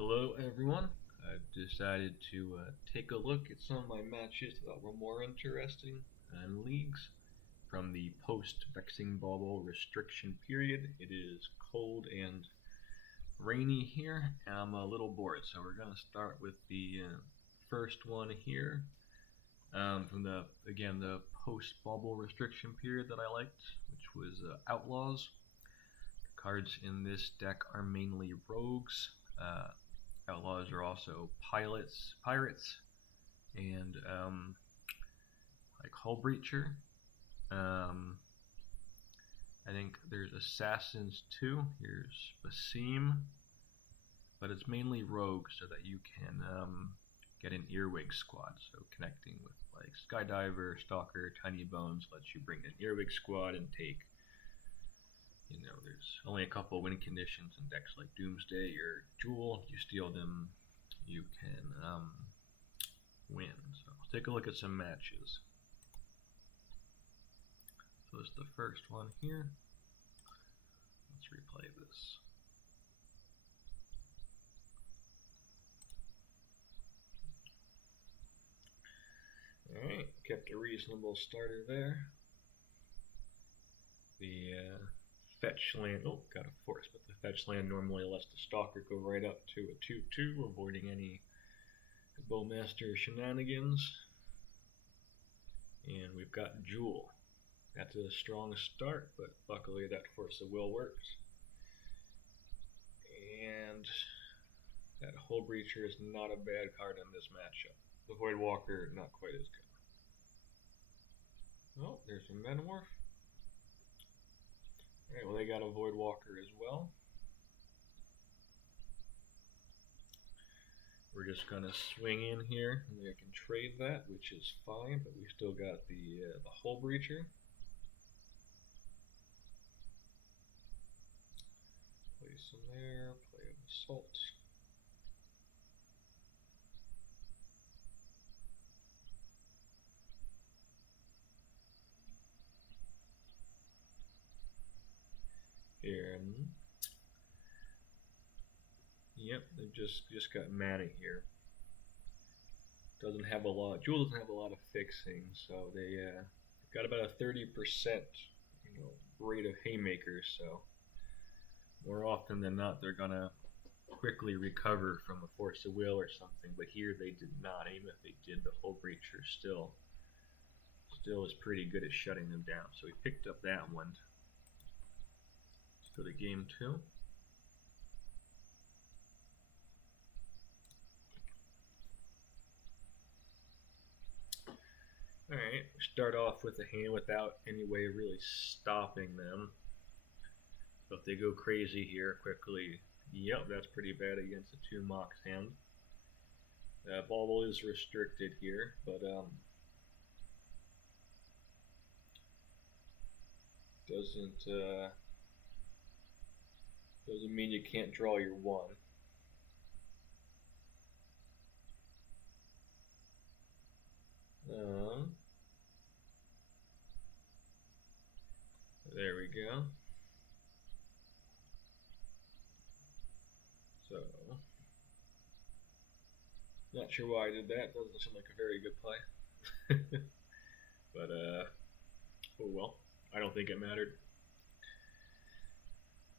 Hello everyone. I've decided to take a look at some of my matches that were more interesting in leagues from the post-vexing bubble restriction period. It is cold and rainy here, and I'm a little bored, so we're going to start with the first one here from the post-bubble restriction period that I liked, which was Outlaws. The cards in this deck are mainly rogues. Outlaws are also pirates, and like Hull Breacher. Um, I think there's assassins too. Here's Basim, but it's mainly rogues so that you can get an earwig squad. So connecting with like Skydiver, Stalker, Tiny Bones lets you bring an earwig squad and take. There's only a couple win conditions in decks like Doomsday or Jewel. You steal them, you can win. So let's take a look at some matches. So this is the first one here. Let's replay this. Alright, kept a reasonable starter there. The fetch land, got a force, but the fetch land normally lets the Stalker go right up to a 2-2, avoiding any Bowmaster shenanigans. And we've got Jewel. That's a strong start, but luckily that Force of Will works. And that Hull Breacher is not a bad card in this matchup. The Void Walker, not quite as good. Oh, there's a Metamorph. Alright, well they got a Void Walker as well. We're just going to swing in here, and I can trade that, which is fine, but we still got the Hull Breacher. Place them there, play an Assault. Here. Yep, they've just got mana here. Jewel doesn't have a lot of fixing, so they got about a 30% rate of haymakers. So more often than not, they're gonna quickly recover from a Force of Will or something. But here they did not. Even if they did, the Hull Breacher still is pretty good at shutting them down. So we picked up that one. Let's go to game 2. Alright, we start off with a hand without any way of really stopping them. So if they go crazy here quickly, yep, that's pretty bad against a 2 Mox hand. Bauble is restricted here, but doesn't mean you can't draw your 1. There we go. So, not sure why I did that. Doesn't seem like a very good play. But, oh well. I don't think it mattered.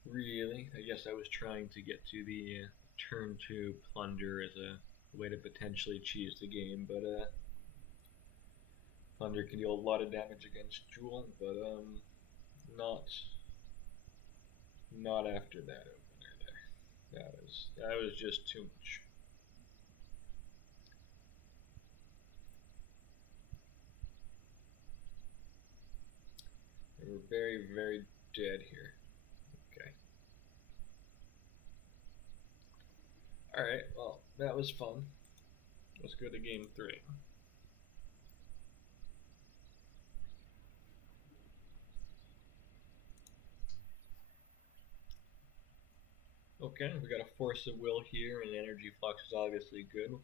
Really, I guess I was trying to get to the turn 2 Plunder as a way to potentially cheese the game, but Plunder can deal a lot of damage against Jewel, but not after that opener there. That was just too much. And we're very, very dead here. Okay. Alright, well, that was fun. Let's go to game 3. Okay, we got a Force of Will here, and Energy Flux is obviously good.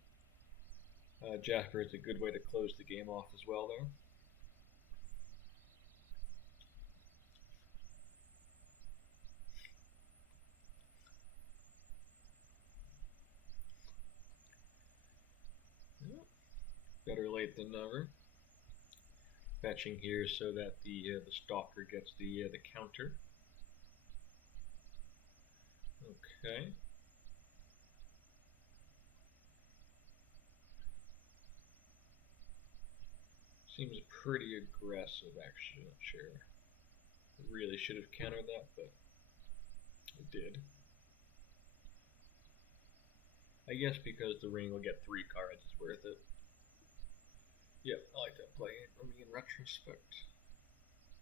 Jasper is a good way to close the game off as well there. late than never. Fetching here so that the stalker gets the counter. Okay. Seems pretty aggressive, actually. Not sure. Really should have countered that, but it did. I guess because the ring will get 3 cards, it's worth it. Yep, I like that play for me in retrospect.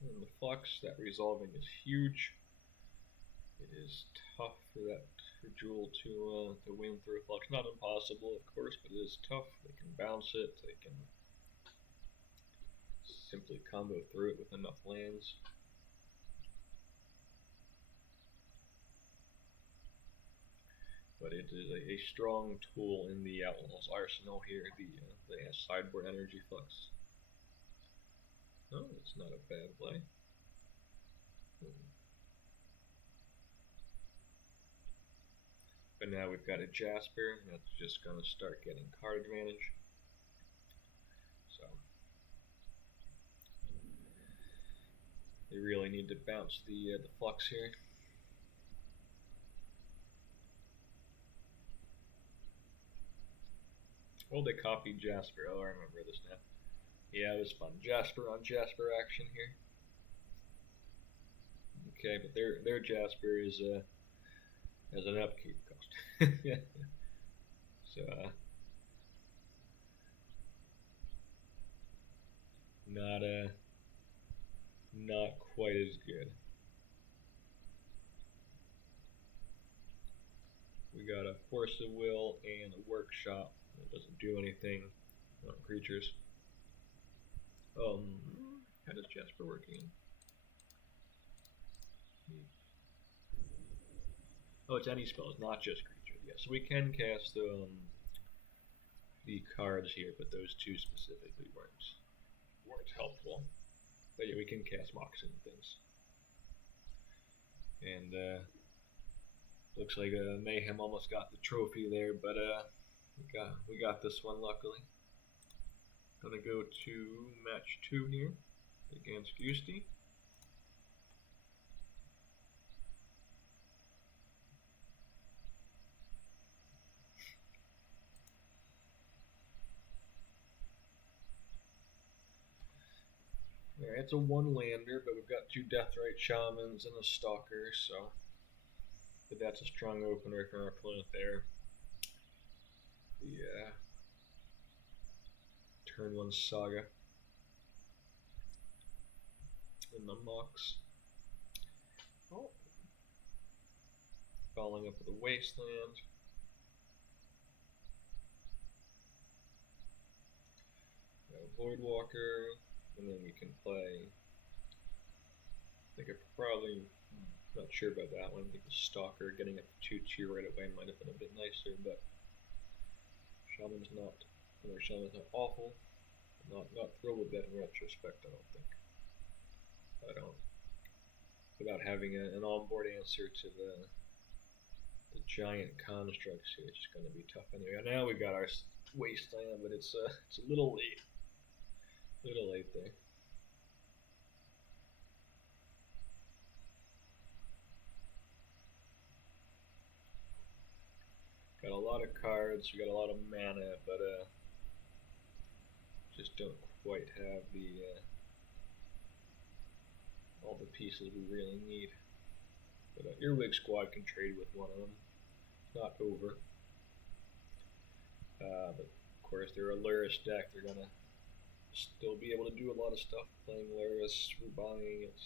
And the flux, that resolving is huge. It is tough for Jewel to win through a flux. Not impossible, of course, but it is tough. They can bounce it. They can simply combo through it with enough lands. But it is a strong tool in the Outlaws arsenal here, the sideboard energy flux. Oh, it's not a bad play. But now we've got a Jasper, and that's just going to start getting card advantage. So they really need to bounce the flux here. Oh, they copied Jasper. Oh, I remember this now. Yeah, it was fun. Jasper on Jasper action here. Okay, but their Jasper is has an upkeep cost. So not quite as good. We got a Force of Will and a Workshop. It doesn't do anything on creatures. How does Jasper work again? Oh, it's any spells, not just creatures. Yeah, so we can cast the cards here, but those two specifically weren't helpful. But yeah, we can cast Moxen and things. And looks like Mayhem almost got the trophy there, but we got this one luckily. Gonna go to match 2 here against Gusty. Alright, it's a 1-lander, but we've got 2 Deathrite Shamans and a Stalker, so but that's a strong opener for our opponent there. Yeah. Turn 1 Saga. In the Mox. Oh. Following up with a Wasteland. Voidwalker, and then we can play. I think I probably not sure about that one. I think the Stalker getting up to 2/2 right away might have been a bit nicer, but Shaman's not awful. I'm not thrilled with that in retrospect, I don't think. Without having an onboard answer to the giant constructs here, it's just going to be tough anyway. Now we got our Wasteland, but it's a little late. Little late there. Got a lot of cards, we got a lot of mana, but just don't quite have all the pieces we really need. But Earwig Squad can trade with one of them. It's not over. But of course, they're a Luris deck. They're gonna still be able to do a lot of stuff playing Luris, rebuying it.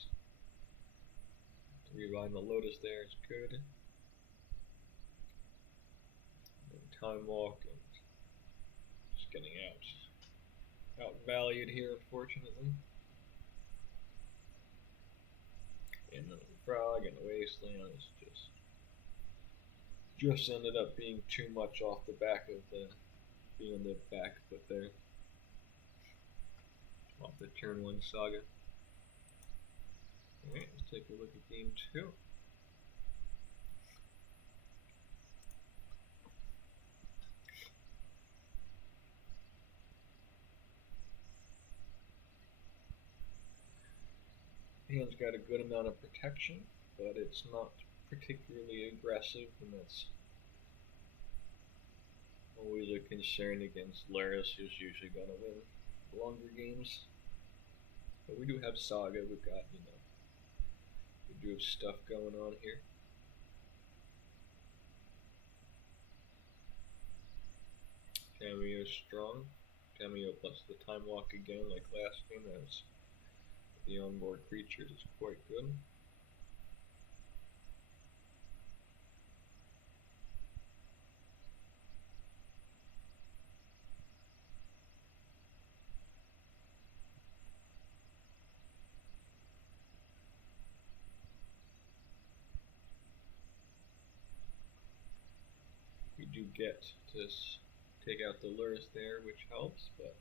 Rebuying the Lotus there is good. And Time Walk and just getting outvalued here, unfortunately. And the Frog and the Wasteland is just ended up being too much off the back of being the back foot there. Off the turn 1 Saga. Alright, let's take a look at game 2. hand's got a good amount of protection, but it's not particularly aggressive, and that's always a concern against Laris, who's usually going to win longer games. But we do have Saga, we've got, we do have stuff going on here. Cameo strong. Cameo plus the time walk again, like last game, as the onboard creatures is quite good. We do get to take out the lures there, which helps, but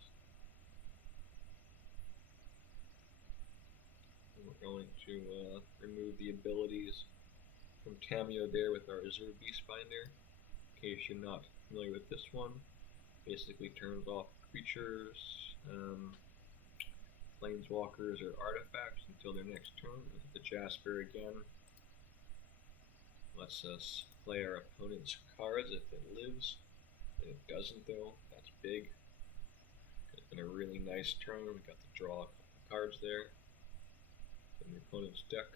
we're going to remove the abilities from Cameo there with our Reserve Beast Binder. In case you're not familiar with this one, basically turns off creatures, planeswalkers, or artifacts until their next turn. The Jasper again lets us play our opponent's cards if it lives. If it doesn't, though, that's big. It's been a really nice turn. We got to draw a couple cards there from the opponent's deck.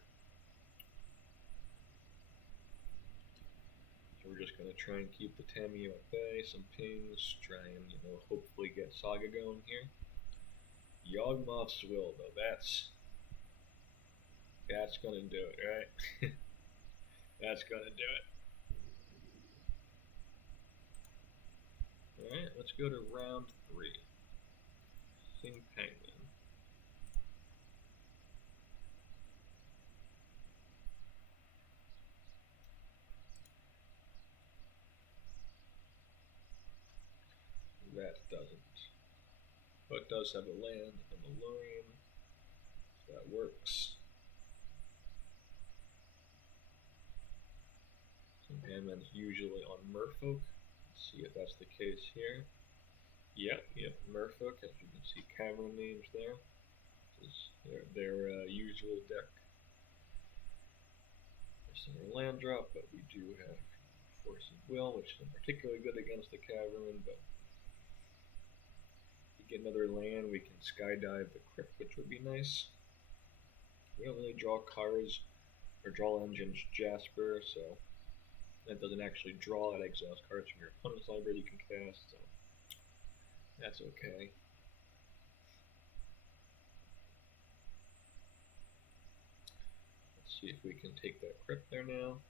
So we're just going to try and keep the Tamiyo at bay, some pings, try and, hopefully get Saga going here. Yawgmoth's Will, though, that's going to do it, right? That's going to do it. Alright, let's go to round 3. Sing Penguin. That doesn't. But it does have a land and a Lorian, so that works. Sing Penguin's usually on Merfolk. Let's see if that's the case here. Yep, Merfolk, as you can see, cavern names there. This is their usual deck. There's some land drop, but we do have Force of Will, which isn't particularly good against the cavern, but if we get another land, we can skydive the crypt, which would be nice. We don't really draw cards or draw engines Jasper, so that doesn't actually draw, that exiles cards from your opponent's library you can cast, so that's okay. Let's see if we can take that crypt there now.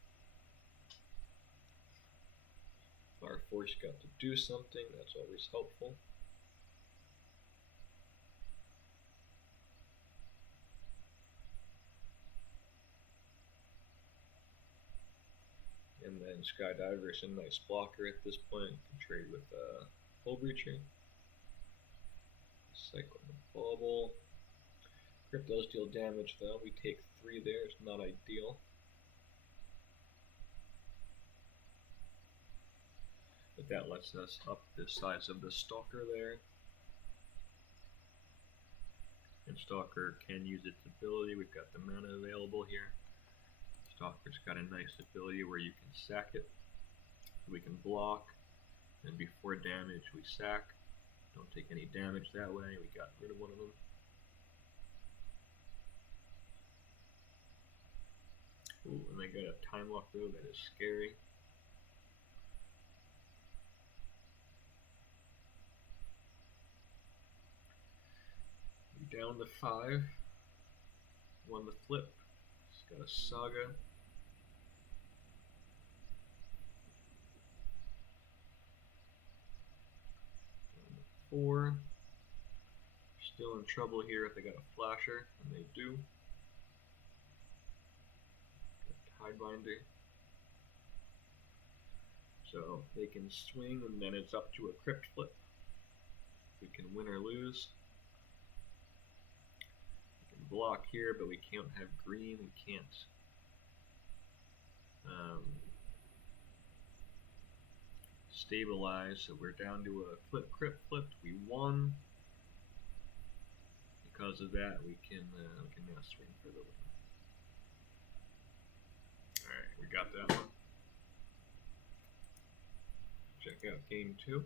Our force got to do something, that's always helpful. And then Skydiver is a nice blocker at this point. You can trade with Hull Breacher. Cycle the Bauble. Crypt does deal damage though. We take 3 there, it's not ideal. But that lets us up the size of the Stalker there. And Stalker can use its ability. We've got the mana available here. Stalker's got a nice ability where you can sack it. So we can block, and before damage we sack. Don't take any damage that way. We got rid of one of them. Ooh, and they got a time lock though, that is scary. Down to 5. Won the flip. It's got a Saga. Down to 4. Still in trouble here if they got a flasher, and they do. Got Tidebinder. So they can swing, and then it's up to a crypt flip. We can win or lose. Block here, but we can't have green. We can't stabilize, so we're down to a flip, crypt flipped. We won. because of that, we can now swing for the win. All right, we got that one. Check out game 2.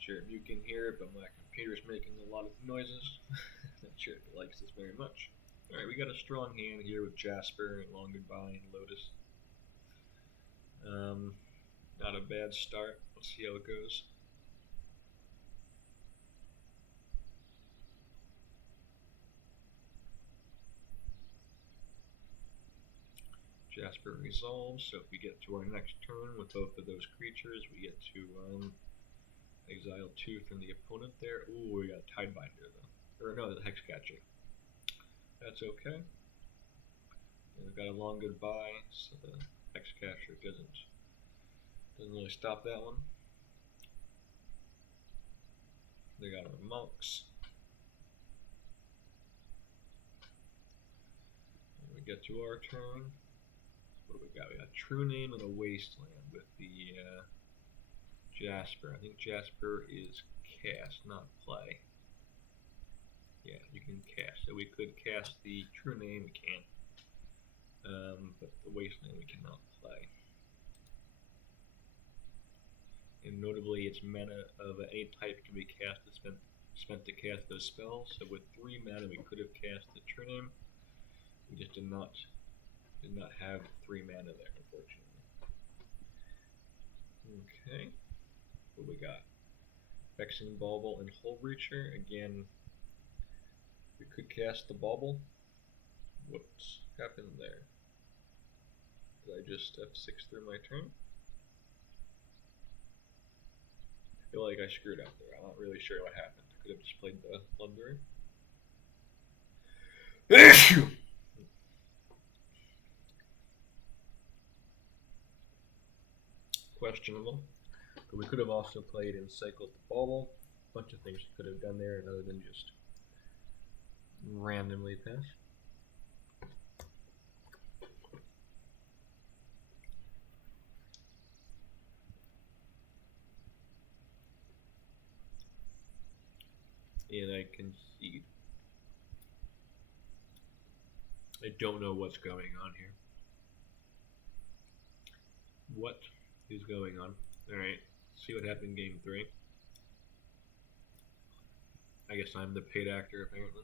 Sure if you can hear it, but my computer's making a lot of noises. Not sure if it likes this very much. Alright, we got a strong hand here with Jasper and Long Goodbye and Lotus. Not a bad start. Let's see how it goes. Jasper resolves, so if we get to our next turn with both of those creatures, we get to exile 2 from the opponent there. Ooh, we got a Tidebinder though. Or no, the Hexcatcher. That's okay. And we've got a Long Goodbye, so the Hexcatcher doesn't really stop that one. They got our Monks. And we get to our turn. What do we got? We got True Name and a Wasteland with the Jasper. I think Jasper is cast, not play. Yeah, you can cast. So we could cast the True Name, we can't. But the Wasteland we cannot play. And notably, its mana of any type can be casted, spent to cast those spells. So with 3 mana, we could have cast the True Name. We just did not have 3 mana there, unfortunately. Okay. What we got? Vexing Bauble and Hull Breacher. Again, we could cast the Bauble. Whoops, happened there? Did I just F6 through my turn? I feel like I screwed up there. I'm not really sure what happened. I could have just played the Lumberry. Questionable. But we could have also played and cycled the Bauble. A bunch of things we could have done there other than just randomly pass. And I concede. I don't know what's going on here. What is going on? Alright, see what happened in game 3. I guess I'm the paid actor, apparently.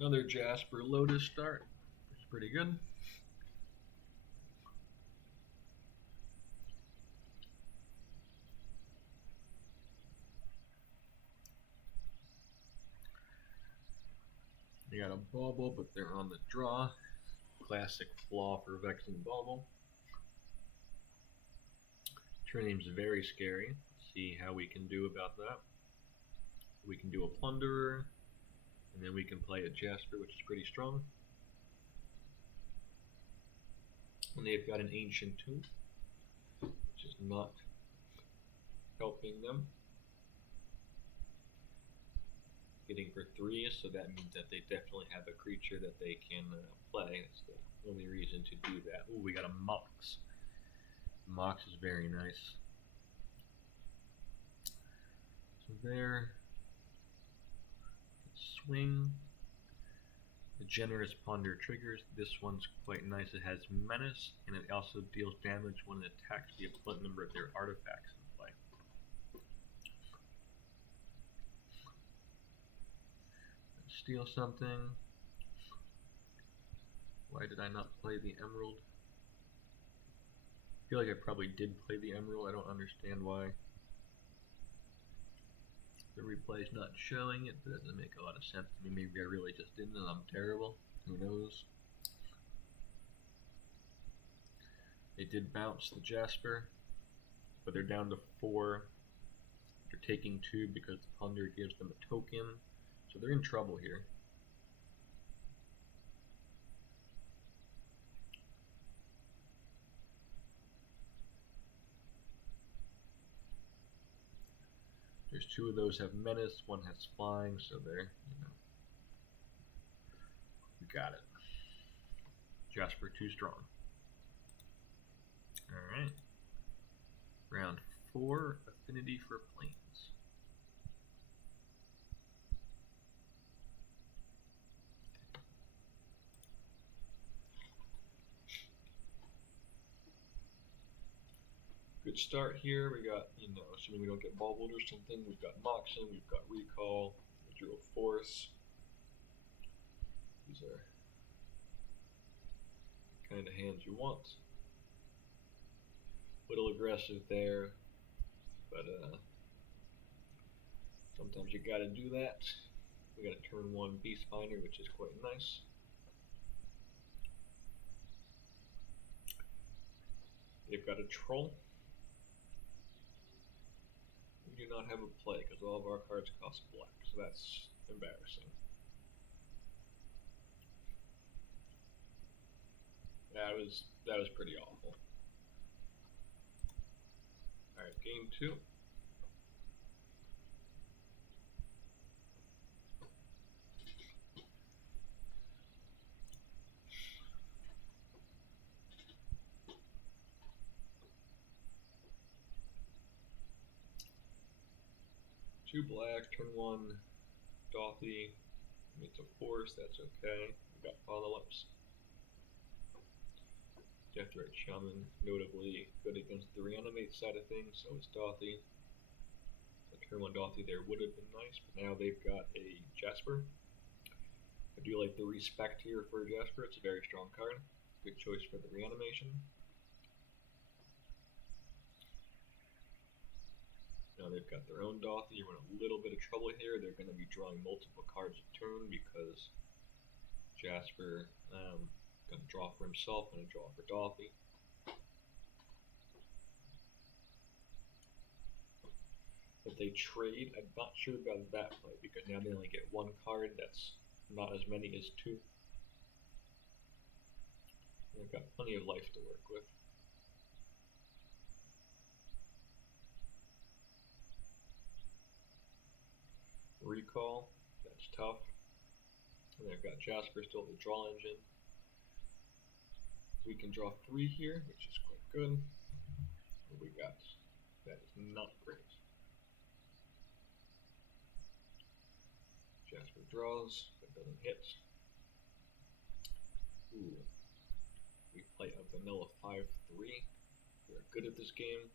Another Jasper Lotus start, which is pretty good. They got a Bauble, but they're on the draw. Classic flaw for Vexing Bauble. True Name's very scary. Let's see how we can do about that. We can do a Plunderer, and then we can play a Jasper, which is pretty strong. And they've got an Ancient Tomb, which is not helping them. Getting for 3, so that means that they definitely have a creature that they can play. That's the only reason to do that. Ooh, we got a Mox. Mox is very nice. So there. Swing. The Generous Ponder triggers. This one's quite nice. It has Menace, and it also deals damage when it attacks the equivalent number of their artifacts in play. Steal something. Why did I not play the Emerald? I feel like I probably did play the Emerald. I don't understand why. The replay's not showing it, but it doesn't make a lot of sense to me. Maybe I really just didn't and I'm terrible. Who knows? They did bounce the Jasper, but they're down to 4. They're taking 2 because the Plunder gives them a token, so they're in trouble here. There's 2 of those have menace, 1 has flying, so they're, we got it. Jasper too strong. Alright. Round 4, Affinity for Planes. Good start here. We got, assuming we don't get bobbled or something, we've got Moxen, we've got Recall, we drew a Force. These are the kind of hands you want. Little aggressive there, but sometimes you gotta do that. We got a turn 1 Beast Finder, which is quite nice. They've got a Troll. We do not have a play because all of our cards cost black, so that's embarrassing. That was pretty awful. Alright, game 2. Two black, turn 1 Dothy, it's a Force, that's okay. We got follow-ups. Death Right Shaman, notably good against the reanimate side of things, so is Dothy. The turn 1 Dothy there would have been nice, but now they've got a Jasper. I do like the respect here for Jasper, it's a very strong card. Good choice for the reanimation. Now they've got their own Dothy. You're in a little bit of trouble here. They're going to be drawing multiple cards a turn because Jasper going to draw for himself, going to draw for Dothy. If they trade, I'm not sure about that play because now they only get 1 card. That's not as many as 2. They've got plenty of life to work with. Recall, that's tough. And they've got Jasper still the draw engine. We can draw 3 here, which is quite good. What we got? That is not great. Jasper draws, but doesn't hit. Ooh. We play a vanilla 5-3. We're good at this game.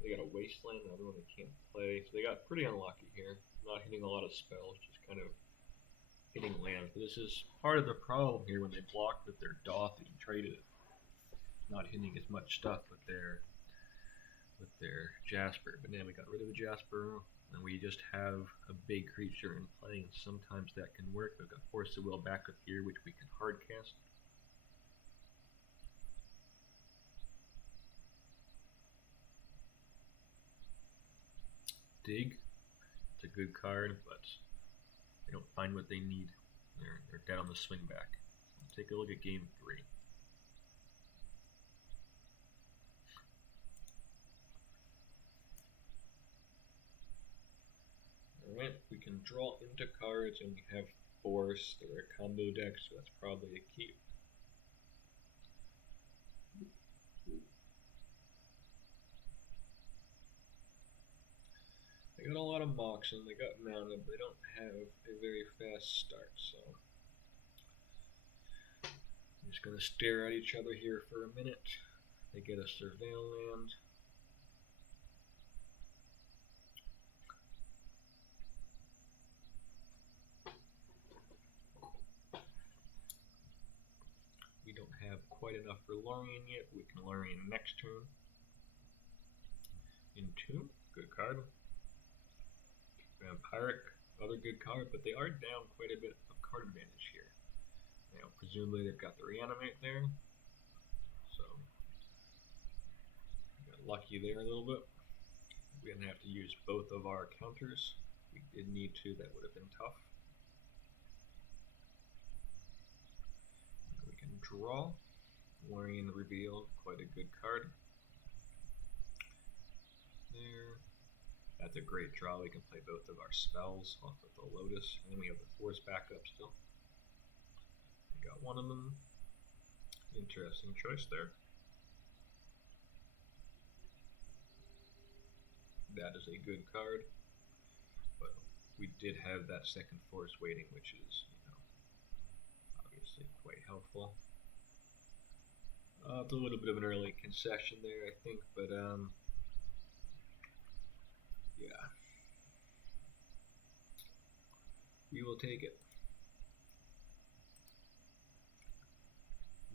They got a Wasteland, another one they can't play. So they got pretty unlucky here. Not hitting a lot of spells, just kind of hitting lands. But this is part of the problem here when they blocked with their Dothy and traded it. Not hitting as much stuff with their Jasper. But then we got rid of the Jasper and we just have a big creature in play, and sometimes that can work. We've got Force of Will back up here, which we can hard cast. Dig. It's a good card, but they don't find what they need. They're dead on the swing back. Let's take a look at game 3. Alright, we can draw into cards and we have Force. They're a combo deck, so that's probably a keep. They got a lot of Moxen, they got mana, but they don't have a very fast start, so I'm just going to stare at each other here for a minute. They get a Surveil land. We don't have quite enough for Lorien yet. We can Lorien next turn. In 2, good card. Vampiric, other good card, but they are down quite a bit of card advantage here. Presumably they've got the reanimate there, so got lucky there a little bit. We didn't have to use both of our counters. We did need to, that would have been tough. We can draw. Lorien Reveal, quite a good card. There. That's a great draw. We can play both of our spells off of the Lotus, and we have the Force backup still. We got one of them. Interesting choice there. That is a good card, but we did have that second Force waiting, which is, obviously quite helpful. It's a little bit of an early concession there, I think, but yeah, we will take it.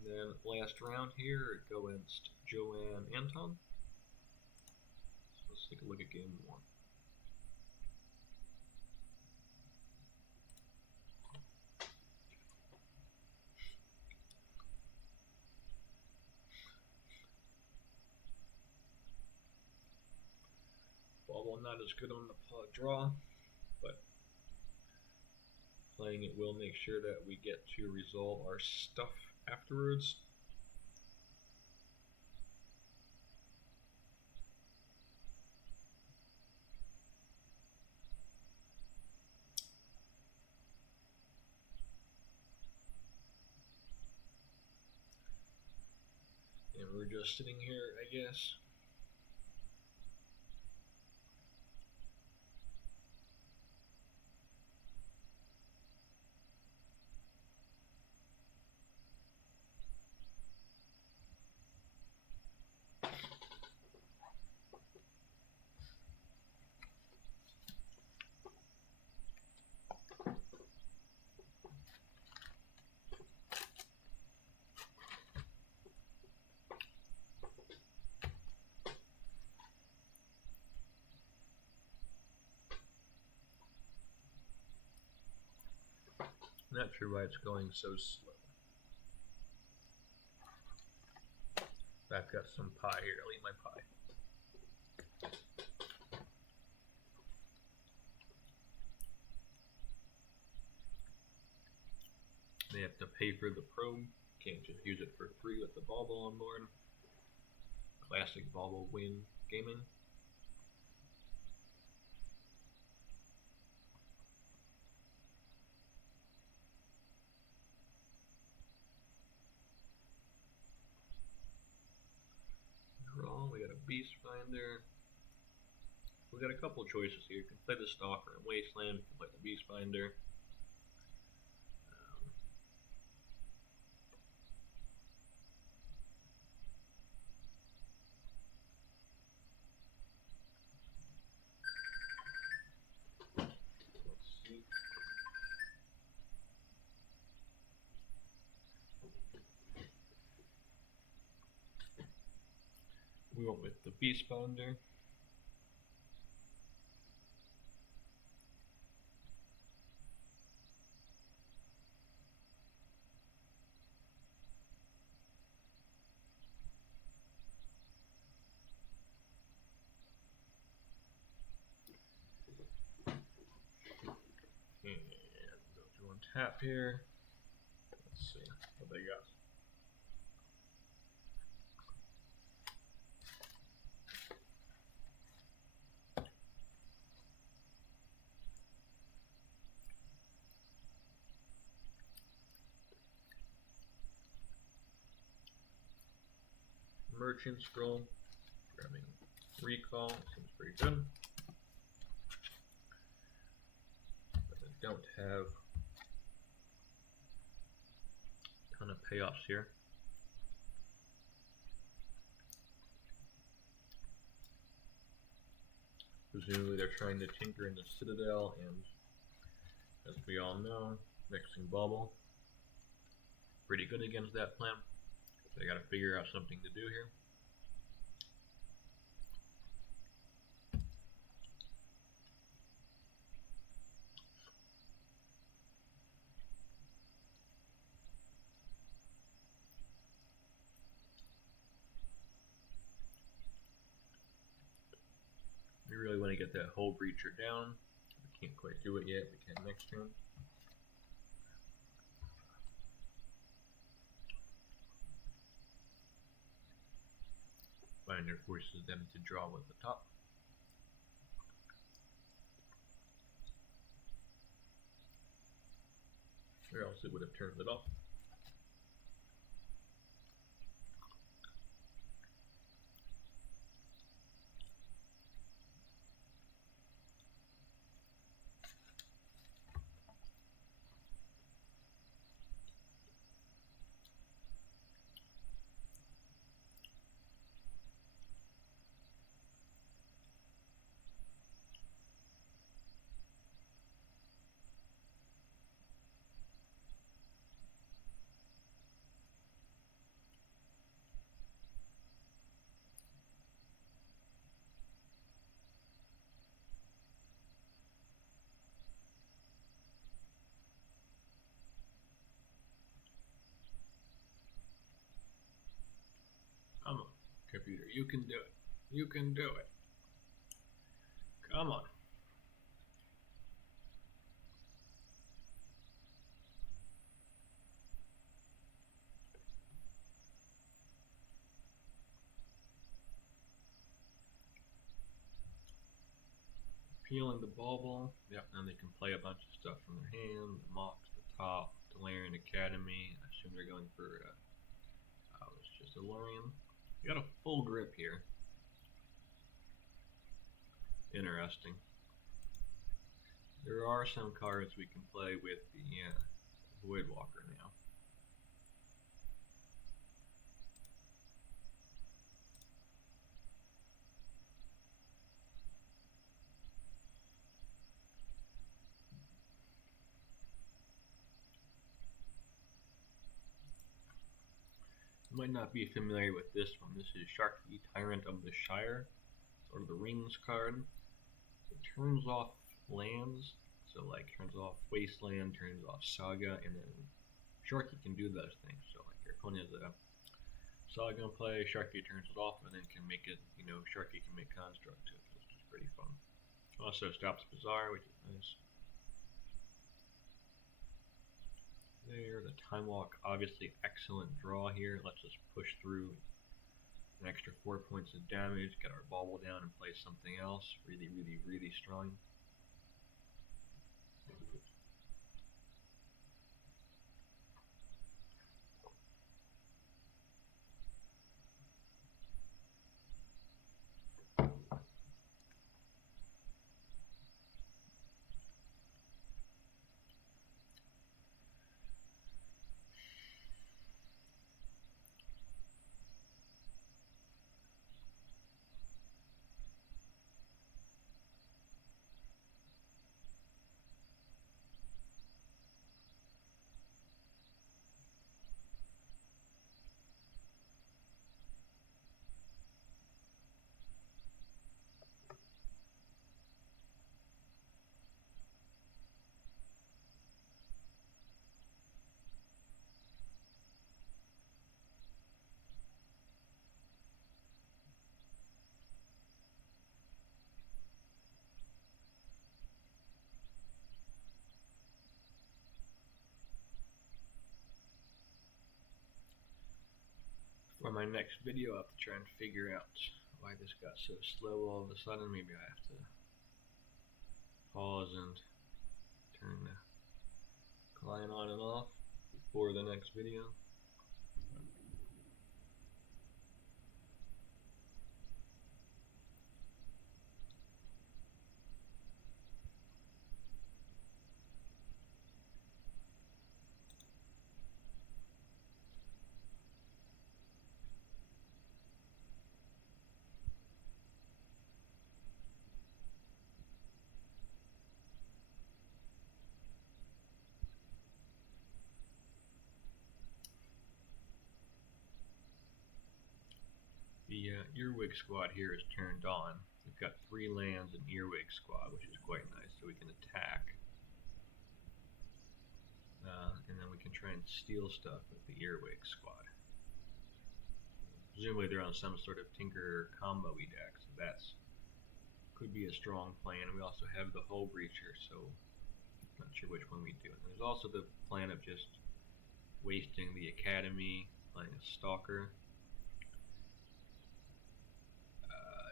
And then last round here, go against Joanne Anton. So let's take a look at game one. Bobble not as good on the draw, but playing it will make sure that we get to resolve our stuff afterwards. And we're just sitting here, I guess. Not sure why it's going so slow. I've got some pie here. I'll eat my pie. They have to pay for the probe. Can't just use it for free with the bauble on board. Classic bauble win gaming. We got a Beast Finder. We got a couple choices here. You can play the Stalker and Wasteland. You can play the Beast Finder. Let's see. We went with the Beast Finder. And go to untap here. Let's see what they got. Merchant Scroll, grabbing Recall, seems pretty good. But I don't have a ton of payoffs here. Presumably they're trying to tinker in the Citadel, and as we all know, Vexing Bauble, pretty good against that plan. They gotta figure out something to do here. get that hull breacher down. We can't quite do it yet, we can next turn. Binder forces them to draw with the top. Or else it would have turned it off. Come on, computer, you can do it. You can do it. Come on. Peeling the bauble. Yep, now they can play a bunch of stuff from their hand. The Mox, the Top, Delarian Academy. I assume they're going for it's just a Lorian. You got a full grip here. Interesting. There are some cards we can play with the Voidwalker now. You might not be familiar with this one. This is Sharky, Tyrant of the Shire, sort of the Rings card. It turns off lands, so like turns off Wasteland, turns off Saga, and then Sharky can do those things. So like your opponent has a Saga in play, Sharky turns it off, and then can make it, Sharky can make Construct too, which is pretty fun. Also stops Bazaar, which is nice. There, the Time Walk, obviously excellent draw here. Let's just push through an extra 4 points of damage, get our bauble down and play something else. Really, really, really strong. For my next video, I'll have to try and figure out why this got so slow all of a sudden. Maybe I have to pause and turn the client on and off before the next video. The Earwig Squad here is turned on. We've got 3 lands in Earwig Squad, which is quite nice, so we can attack. And then we can try and steal stuff with the Earwig Squad. Presumably they're on some sort of Tinker combo-y deck, so that's could be a strong plan. We also have the Hull Breacher, so not sure which one we do. And there's also the plan of just wasting the Academy, playing a Stalker.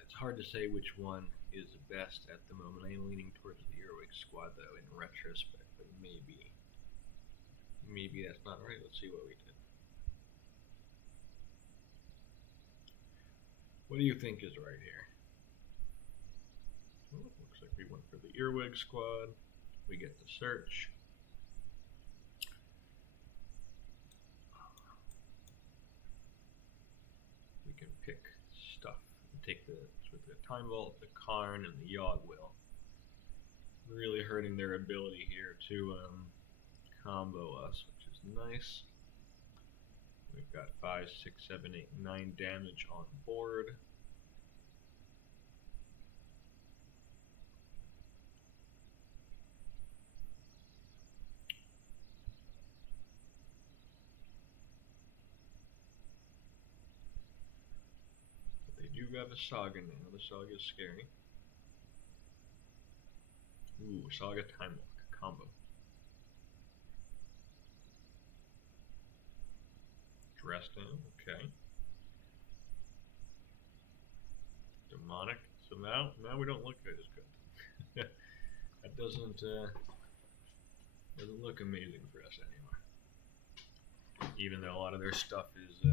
It's hard to say which one is best at the moment. I am leaning towards the Earwig squad though in retrospect, but maybe that's not right. Let's see what we did. What do you think is right here? Well, it looks like we went for the Earwig squad. We get the search. We can pick stuff and take the Time Vault, the Karn, and the Yogg Will. Really hurting their ability here to combo us, which is nice. We've got 5, 6, 7, 8, 9 damage on board. But they do have a Saga now. The Saga is scary. Ooh, Saga Time Walk combo. Dress down, okay. Demonic. So now we don't look good as good. That doesn't look amazing for us anymore. Even though a lot of their stuff has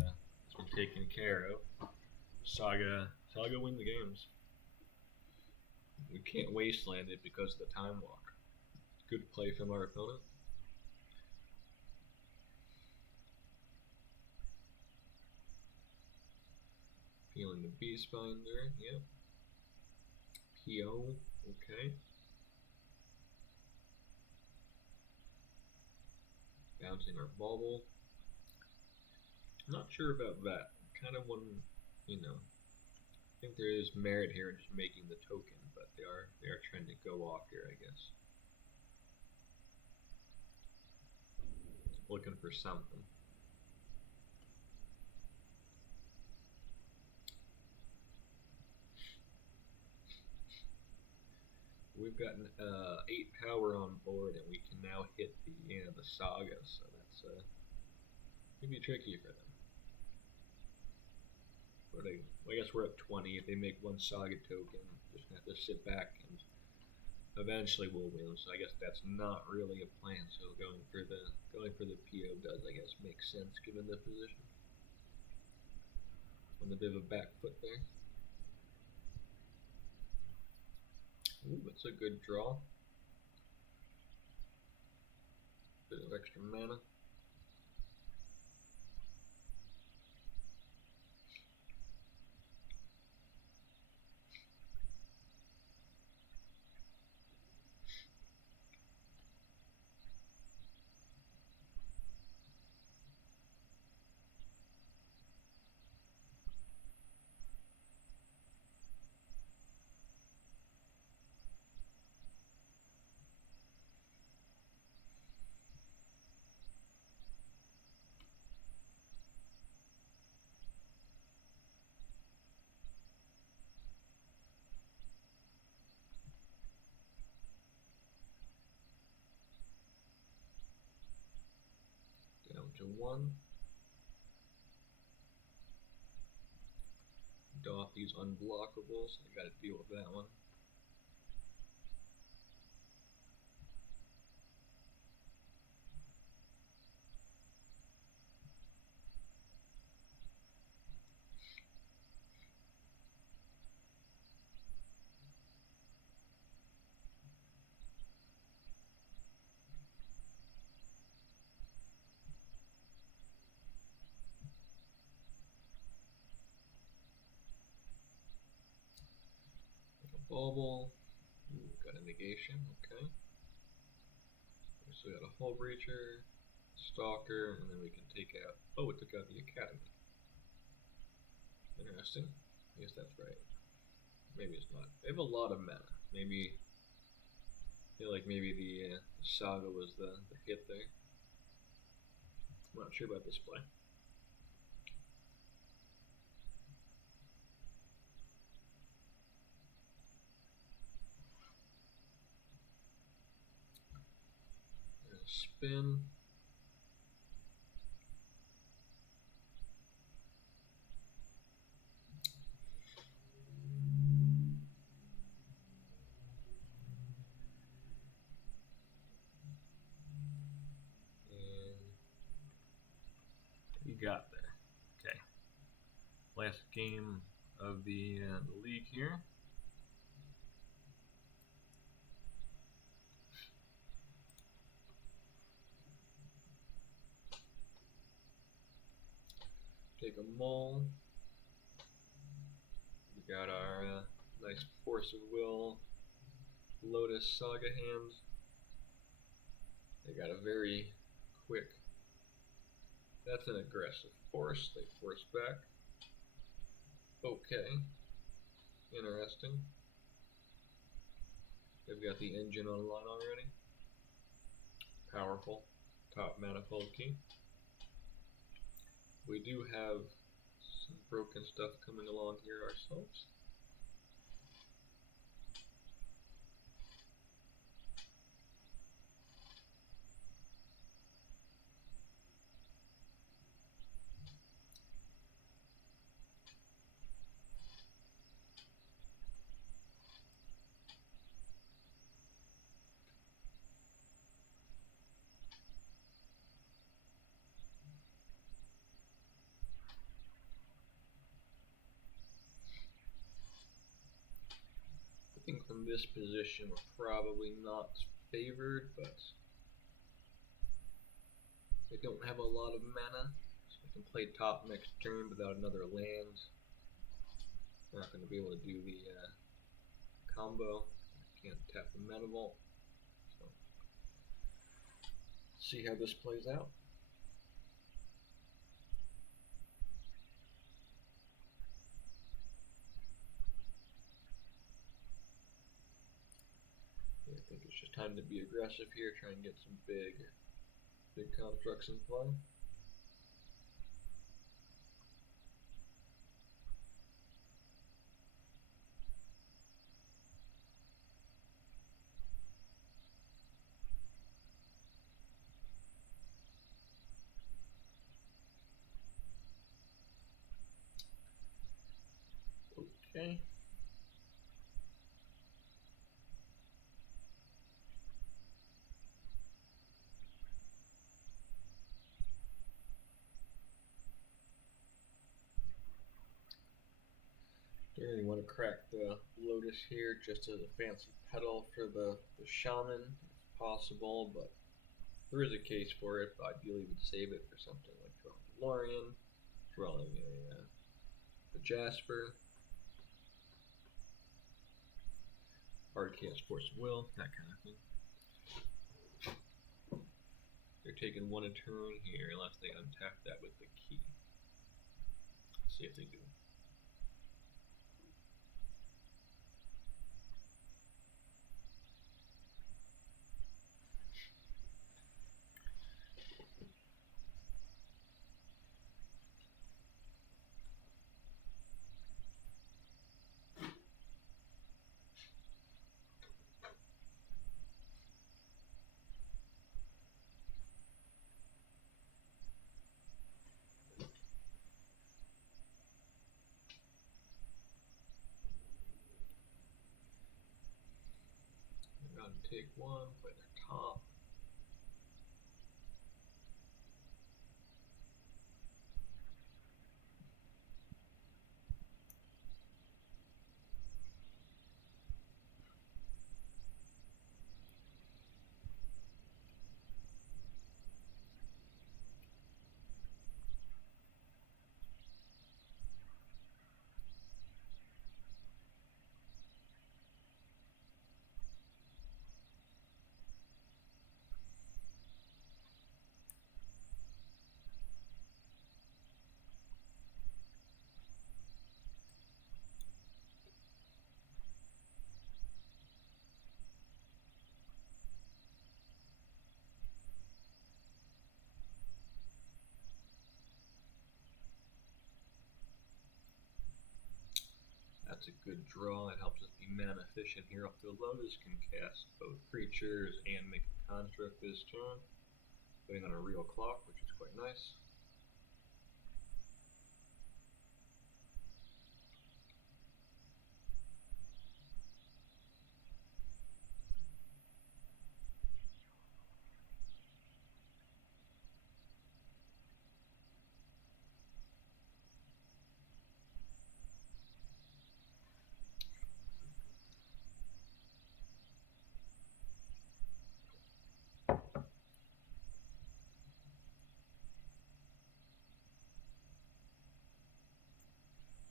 been taken care of. Saga win the games. We can't wasteland it because of the Time Walk. Good play from our opponent. Peeling the Beastbinder, yep. PO, okay. Bouncing our bauble. Not sure about that. Kind of one, I think there is merit here in just making the token, but they are trying to go off here, I guess. Looking for something. We've gotten 8 power on board, and we can now hit the Saga, so that's gonna be tricky for them. But I guess we're at 20. If they make one Saga token, just gonna have to sit back, and eventually we'll win. So I guess that's not really a plan. So going for the PO does, I guess, make sense given the position. On a bit of a back foot there. Ooh, that's a good draw. Bit of extra mana. Down to 1. Doff these unblockables. I gotta deal with that one. Bauble. Ooh, got a negation, okay. So we got a Hull Breacher, Stalker, and then we can take out. Oh, it took out the Academy. Interesting. I guess that's right. Maybe it's not. They have a lot of mana. Maybe. I feel like maybe the Saga was the hit there. I'm not sure about this play. spin. You got there. Okay. Last game of the league here. Take a mull. We got our nice Force of Will Lotus Saga hands. They got a very quick. That's an aggressive force. They force back. Okay. Interesting. They've got the engine online already. Powerful. Top manifold key. We do have some broken stuff coming along here ourselves. I think from this position we're probably not favored, but they don't have a lot of mana, so we can play top next turn without another land. We're not going to be able to do the combo. Can't tap the mana vault. So see how this plays out. I think it's just time to be aggressive here, try and get some big constructs in play. Okay. You want to crack the Lotus here just as a fancy pedal for the Shaman, if possible, but there is a case for it, but ideally we'd save it for something like drawing DeLorean, drawing the Jasper, hard cast Force of Will, that kind of thing. They're taking one a turn here unless they untap that with the key. Let's see if they do. Take one, play their top. That's a good draw. It helps us be mana efficient here. Up the Lotus can cast both creatures and make a construct this turn. putting on a real clock, which is quite nice.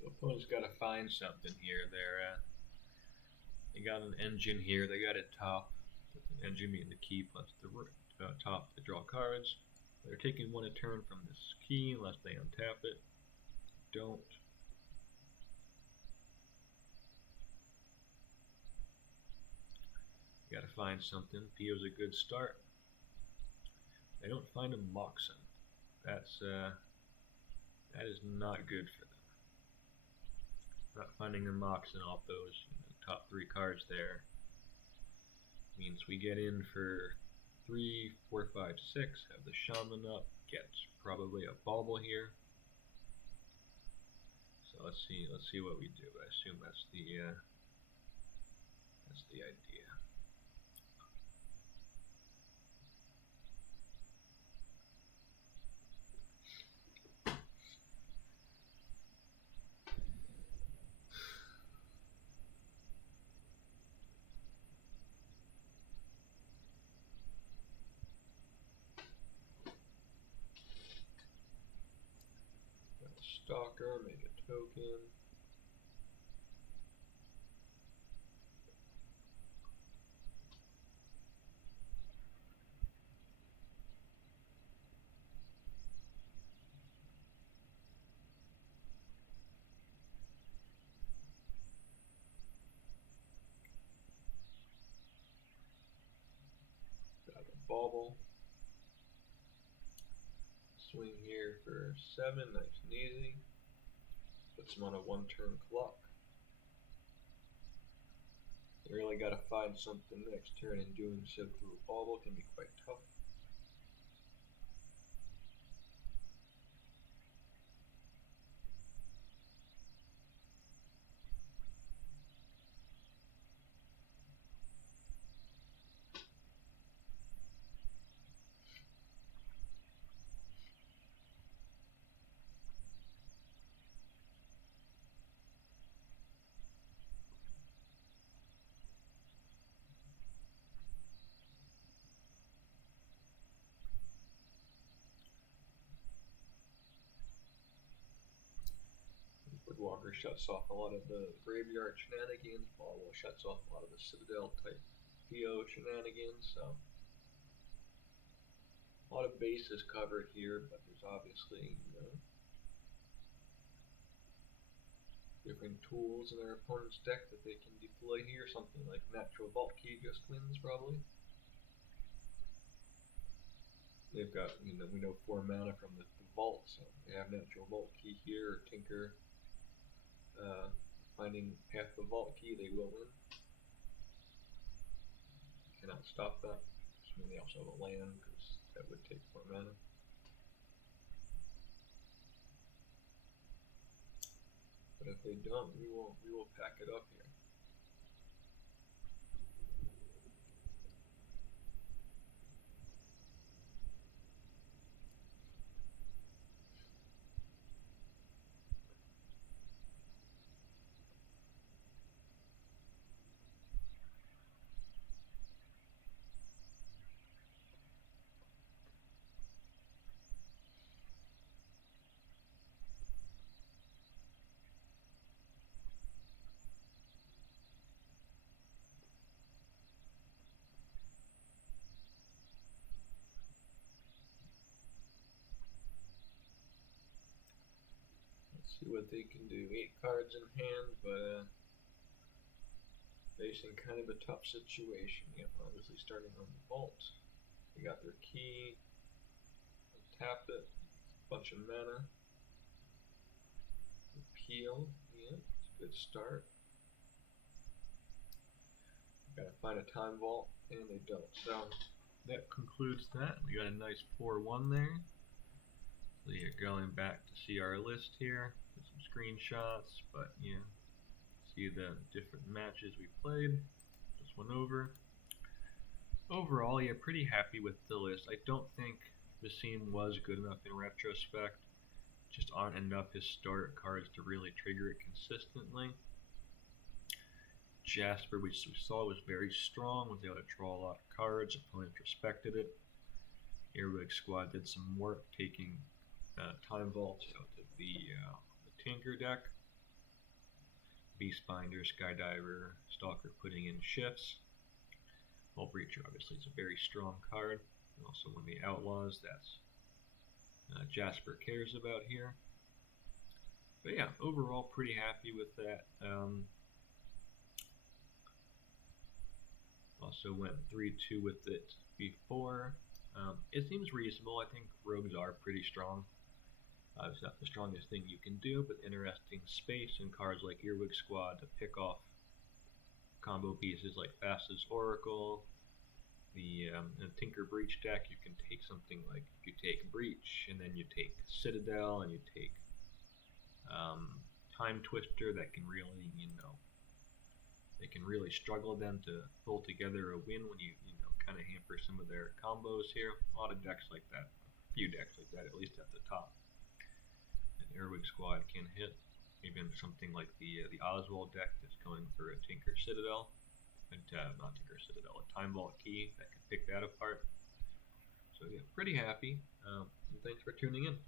The opponent's got to find something here. They got an engine here. They got a top, with an engine being the key plus the top to draw cards. They're taking one a turn from this key unless they untap it. Don't. You gotta find something. Pio's a good start. They don't find a Moxen. That is not good for them. Not finding a Moxen off those top 3 cards there means we get in for 3, 4, 5, 6. Have the Shaman up. Gets probably a Bauble here. So let's see what we do. I assume that's the idea. Stalker, make a token. Got a Bauble. Swing here for 7, nice and easy. Puts him on a 1-turn clock. You really gotta find something next turn, and doing so through a Bauble can be quite tough. Woodwalker shuts off a lot of the graveyard shenanigans. Bauble shuts off a lot of the Citadel type Pio shenanigans. So a lot of bases covered here, but there's obviously different tools in their opponent's deck that they can deploy here. Something like Natural Vault Key just wins probably. They've got, we know 4 mana from the Vault, so they have Natural Vault Key here, or Tinker. Finding half the Vault Key, they will win. Cannot stop that. I mean, they also have a land, because that would take 4 mana. But if they don't, we will pack it up here. See what they can do. 8 cards in hand, but facing kind of a tough situation. Yep, obviously starting on the Vault. They got their key. Tap it. Bunch of mana. Appeal. Yeah, it's a good start. Gotta find a Time Vault, and they don't. So that concludes that. We got a nice 4-1 there. So you're going back to see our list here, get some screenshots, but yeah, see the different matches we played. Just went over. Overall, yeah, pretty happy with the list. I don't think the scene was good enough in retrospect. Just aren't enough historic cards to really trigger it consistently. Jasper, which we saw was very strong, was able to draw a lot of cards. Opponents respected it. Earwig Squad did some work taking Time Vault out of the Tinker deck. Beastbinder, Skydiver, Stalker putting in shifts. Well, Breacher obviously is a very strong card. And also one of the Outlaws that's Jasper cares about here. But yeah, overall pretty happy with that. Also went 3-2 with it before. It seems reasonable. I think rogues are pretty strong. It's not the strongest thing you can do, but interesting space and cards like Earwig Squad to pick off combo pieces like Fastest Oracle. The Tinker Breach deck, you can take something like, if you take Breach and then you take Citadel and you take Time Twister, that can really, they can really struggle then to pull together a win when you kind of hamper some of their combos here. A lot of decks like that, a few decks like that, at least at the top. An Earwig Squad can hit. Even something like the Oswald deck that's going for a Tinker Citadel, and not Tinker Citadel, a Time Vault Key that can pick that apart. So yeah, pretty happy. And thanks for tuning in.